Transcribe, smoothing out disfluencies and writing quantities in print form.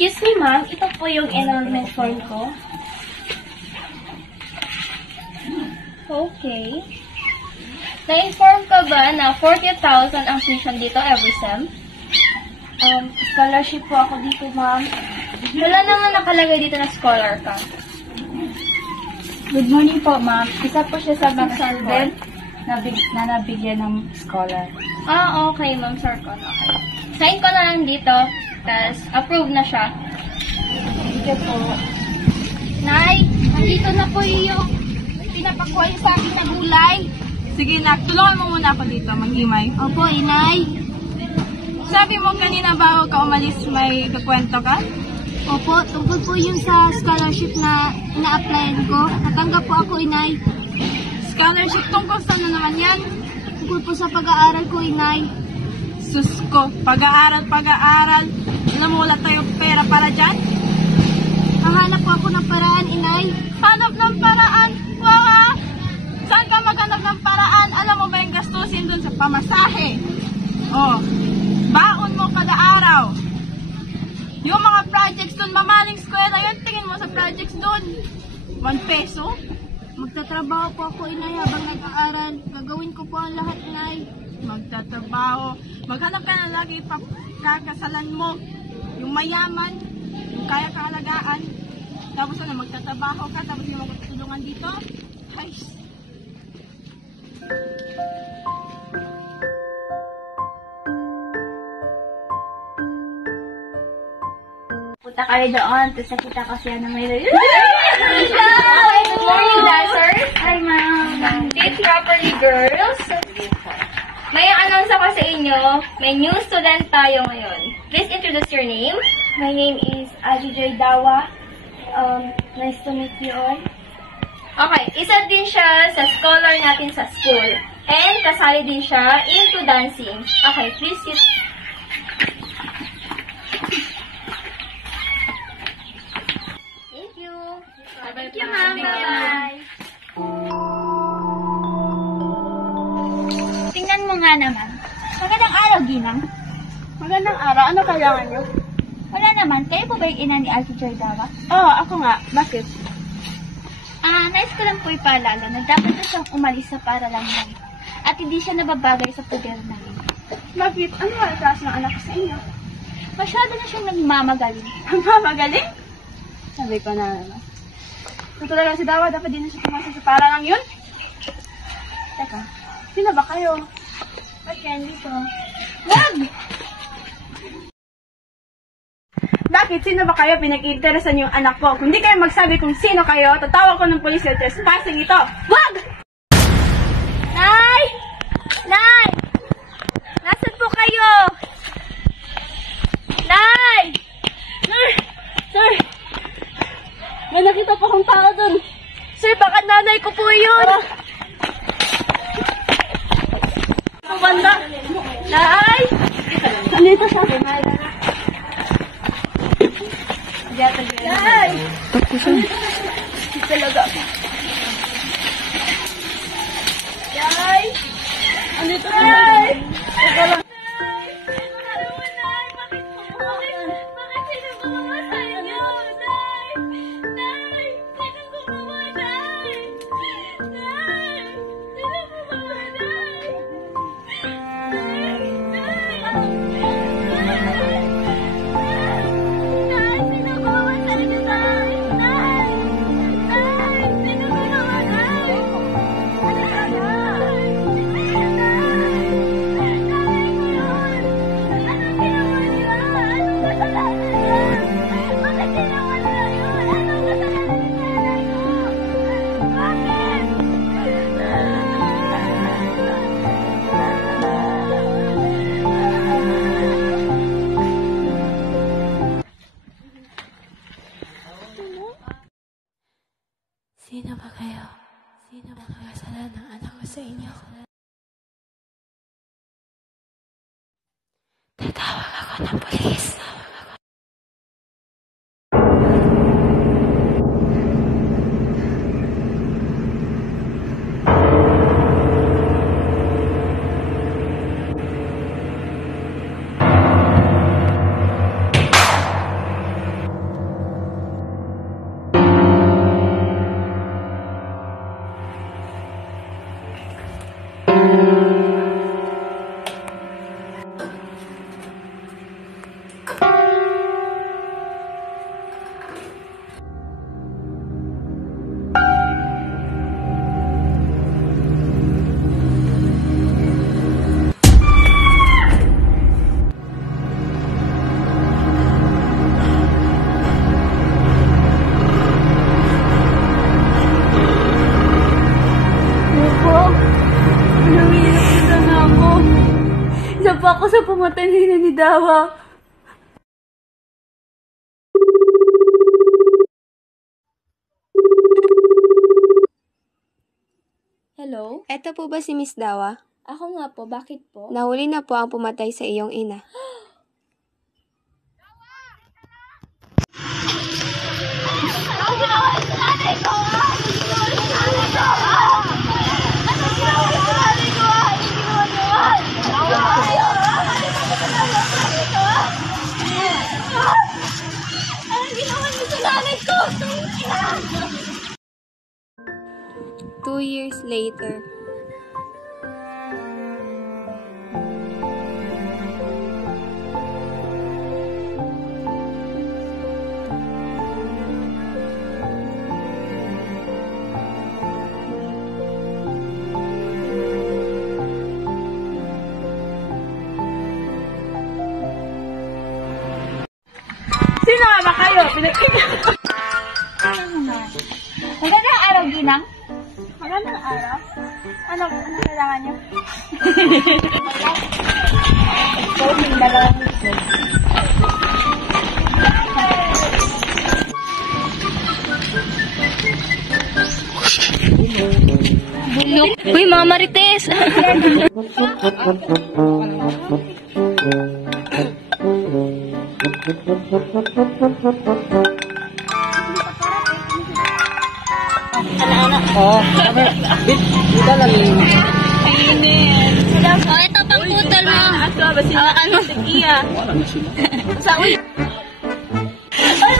Excuse me, ma'am. Ito po yung enrollment form ko. Okay. Na-inform ka ba na 40,000 ang tuition dito every sem? Scholarship po ako dito, ma'am. Wala naman nakalagay dito na scholar ka. Good morning po, ma'am. Isa po siya sa mga student na nabigyan ng scholar. Okay, ma'am. Sarcon. Okay. Sign ko na lang dito. Tapos, approve na siya. Thank you po. Nay, nandito na po yung pinapakuha niyo sa akin na gulay. Sige, nak. Tulungan mo muna ako dito, manghimay. Opo, inay. Sabi mo kanina bago ka umalis may kukwento ka? Opo, tungkol po yung sa scholarship na ina-applyan ko. Natanggap po ako, inay. Scholarship tungkol saan na naman yan? Tungkol po sa pag-aaral ko, inay. Sus ko, pag-aaral. Alam mo, wala tayong pera para dyan? Hahanap po ako ng paraan, inay. Hanap ng paraan? Wow! Saan ka maghanap ng paraan? Alam mo ba yung gastusin dun sa pamasahe? Baon mo kada araw. Yung mga projects dun, mamaling skwela yun, tingin mo sa projects dun. 1 peso? Magtatrabaho po ako, inay, habang nag-aaral. Gagawin ko po ang lahat, inay. Magtatrabaho. Maghanap ka na lagi kakasalan mo. Yung mayaman, yung kaya kaalagaan. Tapos magtatrabaho ka, tapos yung magtutulungan dito. Ay, Punta kayo doon, tapos nakita ko siya na may Good morning, dancers. Hi, ma'am. Date properly, girls. May announce ako sa inyo, may new student tayo ngayon. Please introduce your name. My name is Ajijay Dawa. Nice to meet you all. Okay, isa din siya sa scholar natin sa school. And kasali din siya into dancing. Okay, please sit. Thank you. Thank you, ma'am. Bye-bye. Tingnan mo nga naman. Magandang araw, Ginang. magandang araw. Ano kailangan nyo? Wala naman. Kayo po ba yung ina ni Ajijay Dawa? Oo, ako nga. Bakit? Nais ko lang po ipaalala na dapat na siyang umalis sa paralan namin. At hindi siya nababagay sa poder namin. Bakit? Ano ang klase ng anak ko sa inyo? Masyado na siyang nagmamagaling. Ang mamagaling? Sabi ko na naman. Kung talaga si Dawa, dapat din na siya pumasok sa paralang yun? Teka, sino ba kayo? Ba't yan dito? Wag! Bakit? Sino ba kayo? Pinag-interesan yung anak ko. Kung di kayo magsabi kung sino kayo, tatawag ko ng polis at trespassing ito. Wag! Nay! Nay! Nasaan po kayo? Nay! Sir! May nakita pa akong tao dun. Sir, baka nanay ko po yun! Banda! Nay! Nandito siya. Nay! Talaga. Nay! Andito Nay! siya. Teka lang. Sino ba kayo? Sino ba nakasalanan ng anak ko sa inyo? Tatawag ako ng pulis. po ako sa pumatay ni Dawa. Hello? Eto po ba si Miss Dawa? Ako nga po, bakit po? Nahuli na po ang pumatay sa iyong ina. Two years later. Sino nga ba kayo? Pinagkita. Magandang araw, Ginang. Magandang araw. Ano kailangan niyo? Bulok. Uy, mga Marites! Oh, ito pang putol mo. Ano? Sa ulo. Ay,